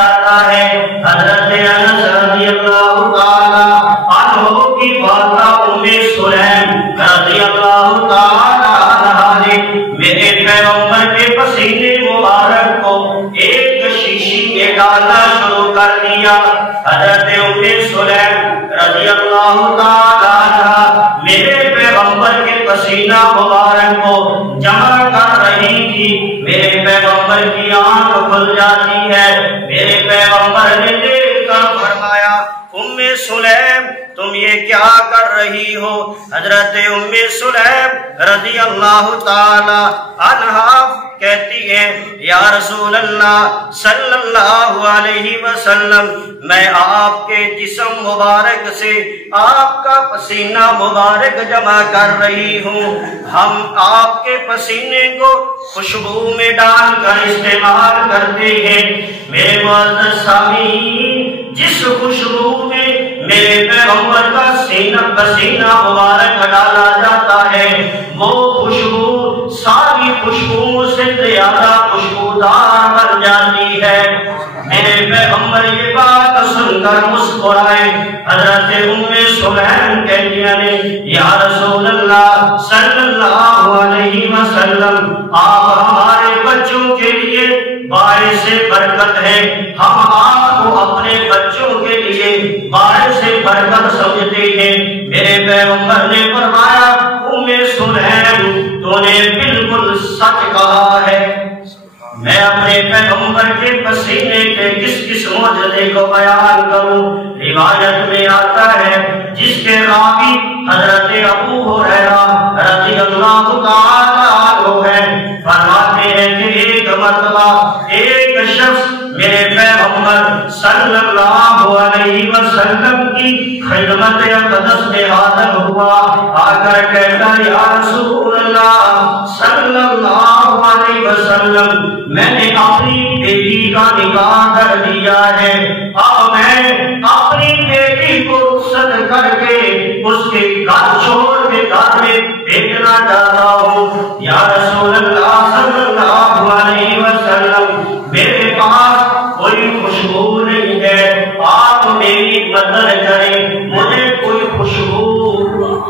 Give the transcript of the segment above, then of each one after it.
جاتا ہے حضرت انس رضی اللہ تعالی عنہ کی والدہ ام سلیم رضی اللہ تعالی عنہا نے میرے پیغمبر کے پسینے مبارک کو ایک شیشی میں ڈالنا شروع کر دیا۔ حضرت ام سلیم رضی اللہ تعالی عنہا میرے پیغمبر کے پسینہ مبارک کو جمع کر رہی تھی۔ میرے پیغمبر کی آنکھ کھل جاتی ہے۔ میرے پیغمبر نے دیکھ کر فرمایا ام سلیم تم یہ کیا کر رہی ہو؟ حضرت ام سلیم رضی اللہ تعالی عنہا کہتی ہے یا رسول اللہ صلی اللہ علیہ وسلم میں آپ کے جسم مبارک سے آپ کا پسینہ مبارک جمع کر رہی ہوں۔ ہم آپ کے پسینے کو خوشبو میں ڈال کر استعمال کرتے ہیں۔ میرے معزز سامعین، جس خوشبو میں میرے پیغمبر کا پسینہ مبارک ڈالا جاتا ہے وہ خوشبو ساری خوشبو سے زیادہ خوشبودار بن جاتی ہے۔ میرے پیغمبر یہ بات سن کر مسکرائے۔ حضرت ام سلیم کہتی ہیں یا رسول اللہ صلی اللہ علیہ وسلم آپ ہمارے بچوں کے لیے باعث برکت ہے، ہم آپ کو اپنے بچوں کے لیے باعث برکت سمجھتے ہیں۔ میرے پیغمبر نے فرمایا ام سلیم تو نے بالکل سچ کہا ہے۔ میں اپنے پیغمبر کے پسینے کے کس معجزے کو بیان کروں؟ روایت میں آتا ہے جس کے راوی حضرت ابو ہریرہ رضی اللہ تعالی عنہ ہے، فرماتے ہیں کہ ایک مرتبہ ایک شخص میرے پیغمبر صلی اللہ علیہ وسلم کی خدمت اقدس میں حاضر ہوا، آ کر کہتا یا رسول اللہ صلی اللہ علیہ وسلم میں نے اپنی بیٹی کا نکاح کر دیا ہے، اب میں اپنی بیٹی کو رخصت کر کے اس کے گھر چھوڑ کے گھر میں بھیجنا چاہتا ہوں۔ یا رسول اللہ صلی اللہ علیہ وسلم میرے پاس کوئی خوشبو نہیں ہے، آپ میری مدد کریں، مجھے کوئی خوشبو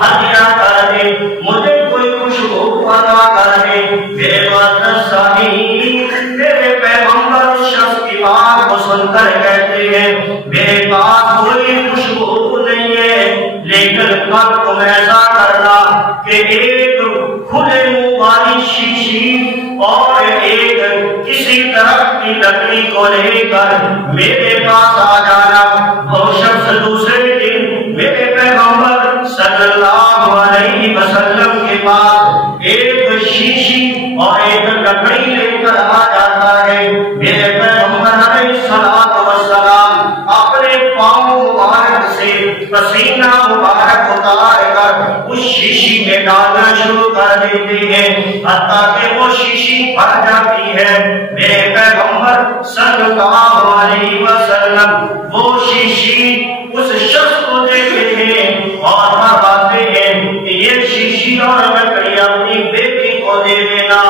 ہدیہ کر دیں، مجھے کوئی خوشبو عطا کر دیں۔ میرے معزز سامعین، میرے پیغمبر اس شخص کی بات کو سن کر کہتے ہیں میرے پاس کوئی خوشبو نہیں ہے، لیکن کل تم ایسا کرنا کہ ایک کھلے منہ والی شیشی اور ایک کسی درخت کی لکڑی کو لے کر میرے پاس آ جانا۔ وہ شخص دوسرے دن میرے پیغمبر صلی اللہ علیہ وسلم کے پاس ایک شیشی اور ایک لکڑی لے کر آ جاتا ہے۔ میرے پیغمبر علیہ الصلوۃ والسلام اپنے پاؤں مبارک سے پسینہ مبارک اتار کر اس شیشی میں ڈالنا شروع کر دیتے ہیں حتیٰ کہ وہ شیشی بھر جاتی ہے۔ میرے پیغمبر صلی اللہ علیہ وسلم وہ شیشی اس شخص کو دیتے ہیں اور فرماتے ہیں کہ یہ شیشی اور لکڑی اپنی بیٹی کو دے دینا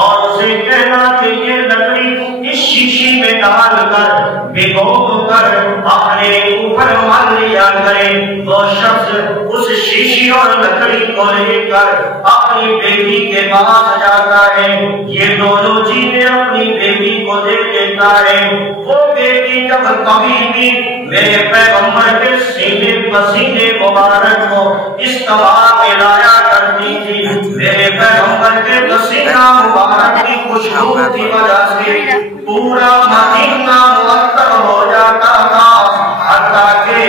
اور اسے کہنا کہ یہ لکڑی اس شیشی میں ڈال کر بھگو کر اپنے اوپر مل لیا کرے۔ وہ شخص اس شیشی اور لکڑی کو لے کر اپنی بیٹی کے پاس جاتا ہے، یہ دونوں چیزیں اپنی بیٹی کو دے دیتا ہے۔ وہ بیٹی جب کبھی بھی میرے پیغمبر کے سینے پسینے مبارک کو استعمال میں لایا کرتی تھی، میرے پیغمبر کے پسینہ مبارک کی خوشبو کی وجہ سے پورا مدینہ معطر ہو جاتا تھا، حتیٰ کہ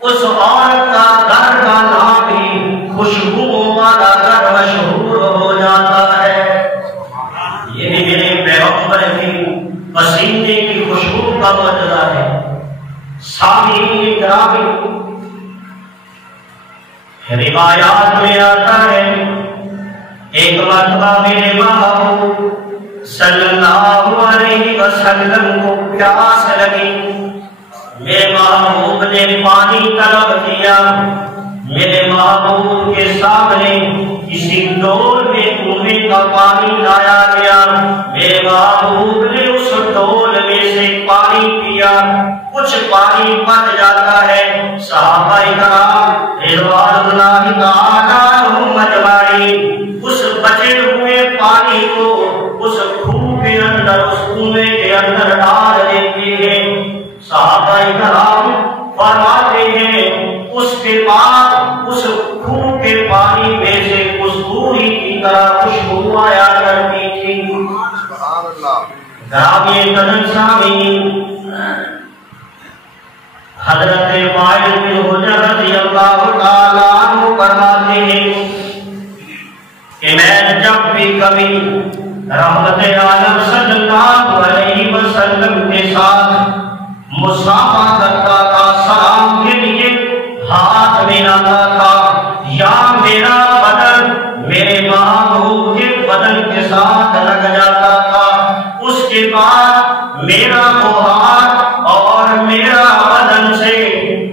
اس عورت کا گھر کا نام بھی خوشبو والا گھر مشہور ہو جاتا ہے۔ یہ میرے پیغمبر کی پسینے کی خوشبو کا معجزہ ہے۔ سامعین گرامی، روایات میں آتا ہے ایک مرتبہ میرے محبوب صلی اللہ علیہ وسلم کو پیاس لگی، میرے محبوب نے پانی طلب کیا۔ میرے محبوب کے سامنے کسی ڈول میں ام پینے کا پانی لایا گیا، میرے محبوب نے اس ڈول میں سے پانی پیا، کچھ پانی بچ جاتا ہے۔ صحابہ کرام رضوان اللہ تعالی عنہم اجمعین اس بچے ہوئے پانی کو اس کھوہ کے اندر، اس کنویں کے اندر ڈال دیتے ہیں۔ صحابہ کرام فرماتے ہیں اس کے بعد اس کھوہ کے پانی میں سے کستوری کی طرح خوشبو آیا کرتی تھی۔ گرامی قدر سامعین، حضرت وائل بن حجر رضی اللہ تعالیٰ عنہ فرماتے ہیں کہ میں جب بھی کبھی رحمت عالم صلی اللہ علیہ وسلم کے ساتھ مصافحہ کرتا تھا، سلام کے لیے ہاتھ ملاتا تھا، یا میرا بدن میرے محبوب کے بدن کے ساتھ لگ جاتا تھا، اس کے بعد میرا وہ ہاتھ اور میرا بدن سے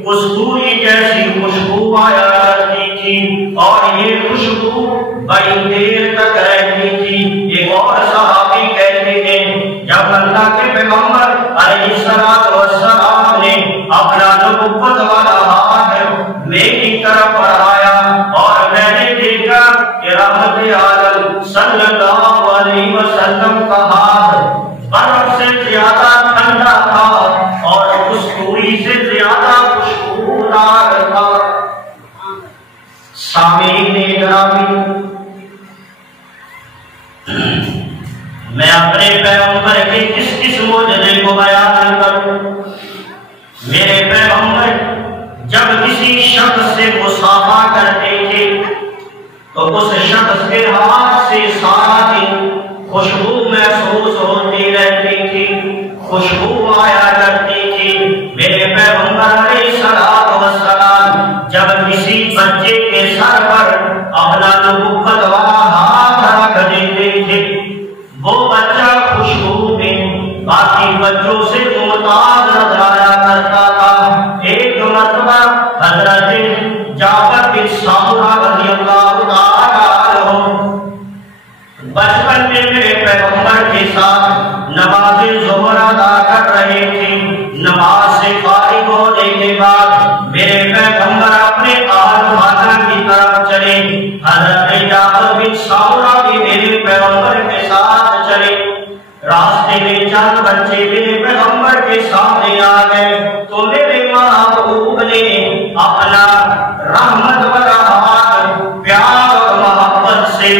کستوری جیسی خوشبو آیا کرتی تھی، اور یہ خوشبو بڑی دیر تک رہتی تھی۔ ایک اور صحابی کہتے ہیں جب اللہ کے پیغمبر علیہ السلام نے اپنا نبوت والا ہاتھ میری طرف بڑھایا اور میں نے دیکھا کہ رحمت عالم صلی اللہ علیہ وسلم کا ہاتھ برف سے زیادہ ٹھنڈا تھا اور کستوری سے زیادہ خوشبودار تھا۔ سامعین گرامی، میں اپنے پیغمبر کے کس معجزے کو بیان کروں؟ میرے پیغمبر جب کسی شخص سے مصافحہ کرتے تھے تو اس شخص کے ہاتھ سے سارا دن خوشبو محسوس ہوتی رہتی تھی، خوشبو آیا کرتی تھی۔ میرے پیغمبر علیہ السلام جب کسی بچے کے سر پر اپنا نبوت والا ہاتھ رکھ دیتے تھے، وہ بچہ خوشبو میں باقی بچوں سے ممتاز نظر آیا کرتا تھا۔ ایک مرتبہ حضرت جعفر بن سمرہ رضی اللہ تعالی عنہ بچپن میں میرے پیغمبر کے ساتھ نماز ظہر ادا کر رہے تھے۔ نماز سے فارغ ہونے کے بعد میرے پیغمبر اپنے اہل خانہ کی طرف چلے۔ حضرت جعفر بن سمرہ بھی میرے پیغمبر کے ساتھ چلے۔ راستے میں چند بچے میرے پیغمبر کے سامنے آ گئے تو میرے محبوب نے اپنا رحمت بھرا ہاتھ پیار اور محبت سے،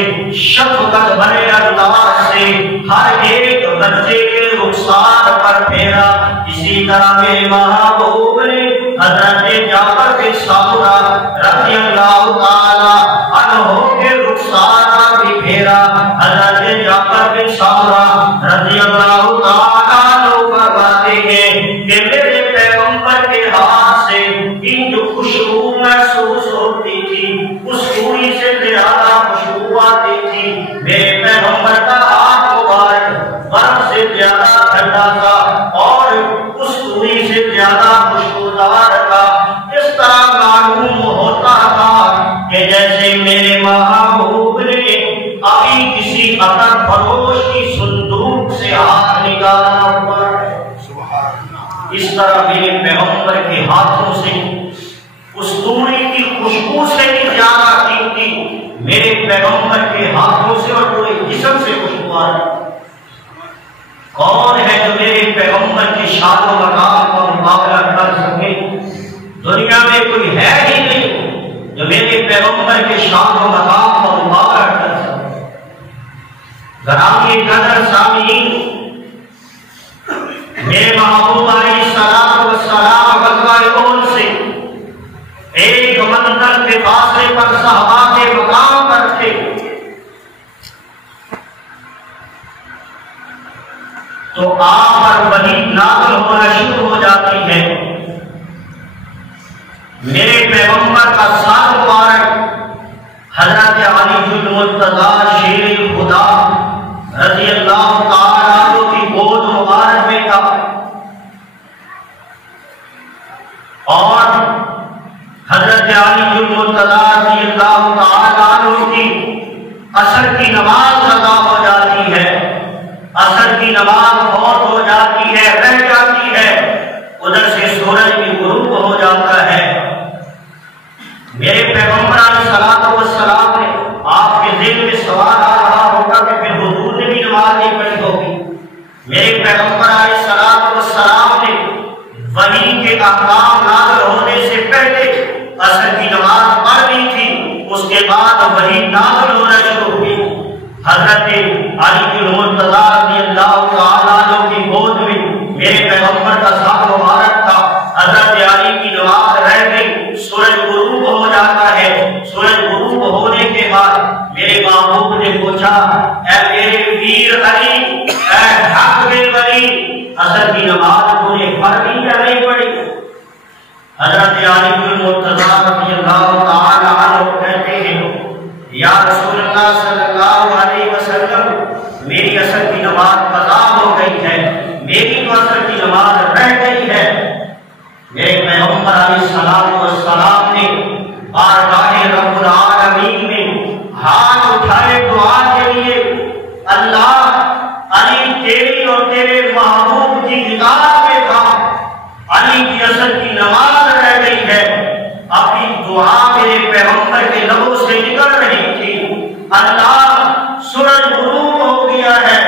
شفقت بھرے انداز سے ہر ایک بچے کے رخسار پر پھیرا۔ اسی طرح میرے محبوب نے حضرت جعفر بن سمرہ رضی اللہ تعالی عنہ کے رخسار پر بھی پھیرا۔ حضرت جعفر بن سمرہ رضی اللہ تعالی عنہ فرماتے ہیں کہ میرے پیغمبر کے ہاتھ سے ان جو خوشبو محسوس ہوتی تھی اس پوری سے زیادہ خوشبو آتی تھی۔ میرے پیغمبر کا ہاتھ مبارک برف سے زیادہ ٹھنڈا تھا اور اس پوری سے زیادہ خوشبودار تھا۔ اس طرح معلوم ہوتا تھا کہ جیسے میرے محبوب نے ابھی کسی عطر فروش کی صندوق سے ہاتھ نکالا ہوا ہے۔ اس طرح میرے پیغمبر کے ہاتھوں سے کستوری کی خوشبو سے بھی زیادہ قیمتی میرے پیغمبر کے ہاتھوں سے اور پورے جسم سے خوشبو آ رہی۔ کون ہے جو میرے پیغمبر کی شان و مقام کا مقابلہ کر سکے؟ دنیا میں کوئی ہے ہی نہیں جو میرے پیغمبر کے شان و مقام کا مقابلہ کر سکے۔ گرامی قدر سامعین، میرے محبوب علیہ السلام غزوہ احد سے ایک منزل کے فاصلے پر صحابہ کے مقام پر تھے۔ تو آپ پر وحی نازل ہونا شروع ہو جاتی ہے۔ میرے پیغمبر کا سر مبارک حضرت علی المرتضی شیر خدا رضی اللہ تعالیٰ عنہ کی گود مبارک میں تھا، اور حضرت علی المرتضی رضی اللہ تعالیٰ عنہ کی عصر کی نماز ادا ہو جاتی ہے، عصر کی نماز فوت ہو جاتی ہے، رہ جاتی ہے، ادھر سے سورج بھی غروب ہو جاتا ہے۔ میرے پیغمبر علیہ الصلوۃ والسلام نے، آپ کے ذہن میں سوال آ رہا ہوگا کہ پھر حضور نے بھی نماز نہیں پڑھی ہوگی۔ میرے پیغمبر علیہ الصلوۃ والسلام نے وحی کے احکام نازل ہونے سے پہلے عصر کی نماز پڑھ لی تھی، اس کے بعد وحی نازل ہونا شروع ہوئی۔ حضرت علی بن مرتضیٰ رضی اللہ تعالیٰ عنہ کی گود میں میرے پیغمبر کا ساتھ مبارک تھا۔ حضرت علی کی نماز رہ گئی، سورج غروب ہو جاتا ہے۔ سورج غروب ہونے کے بعد میرے محبوب نے پوچھا، اے میرے ویر علی، اے حق بن ولی، عصر کی نماز تو نے پڑھی یا نہیں پڑھی؟ حضرت علی بن مرتضیٰ رضی اللہ تعالیٰ عنہ کہتے ہیں، یا رسول اللہ صلی اللہ علیہ وسلم، میری عصر کی نماز قضا ہو گئی ہے، میری تو عصر کی نماز رہ گئی ہے۔ میرے پیغمبر علیہ السلام نے بارگاہ رب العالمین میں ہاتھ اٹھائے دعا کے لیے، اللہ، علی تیری اور تیرے محبوب کی اطاعت میں تھا، علی کی عصر کی نماز رہ گئی ہے۔ اپنی دعا میرے پیغمبر کے لبوں سے نکل رہی تھی، اللہ، سورج غروب ہو گیا ہے،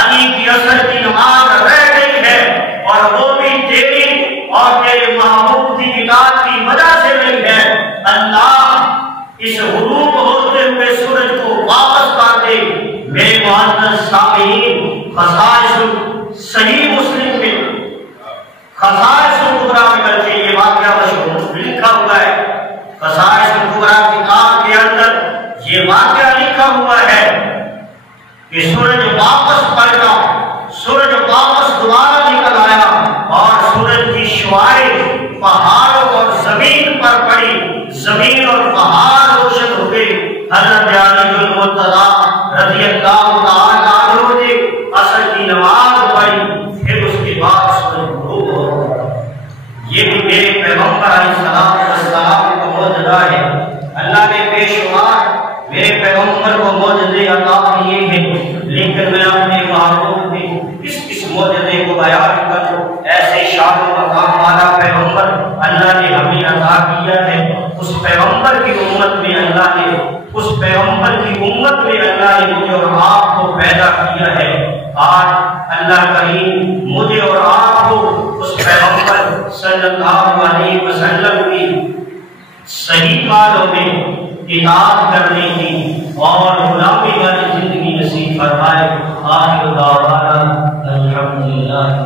علی کی عصر کی نماز رہ گئی ہے، اور وہ بھی تیری اور تیرے محبوب کی اطاعت کی وجہ سے نہیں ہے۔ اللہ، اس غروب ہوتے ہوئے سورج کو واپس کر دے۔ میرے معزز سامعین، خصائص صحیح مسلم میں، خصائص الکبریٰ میں بلکہ یہ واقعہ مشہور لکھا ہوا ہے، خصائص الکبریٰ کتاب کے اندر یہ واقعہ لکھا ہوا ہے کہ سورج واپس پلٹا، سورج واپس دوبارہ نکل آیا، اور سورج کی شعاعیں پہاڑوں اور زمین پر پڑی، زمین اور پہاڑ روشن ہو گئے۔ حضرت علی بن مرتضیٰ رضی اللہ تعالیٰ عنہ نے عصر کی نماز پڑھی، پھر اس کے بعد سورج غروب ہو گیا۔ یہ بھی میرے پیغمبر علیہ السلام کا معجزہ ہے۔ اللہ نے بے شمار میرے پیغمبر کو معجزے عطا کیے ہیں، لیکن میں اپنے محبوب کے اس معجزے کو بیان کروں، ایسے شان و مقام والا پیغمبر اللہ نے ہمیں عطا کیا ہے۔ اس پیغمبر کی امت میں اللہ نے مجھے اور آپ کو پیدا کیا ہے۔ آج اللہ کریم مجھے اور آپ کو اس پیغمبر صلی اللہ علیہ وسلم کی صحیح معنوں میں اطاعت کرنے کی اور غلامی والی زندگی نصیب فرمائے۔ آخر دعوانا الحمدللہ۔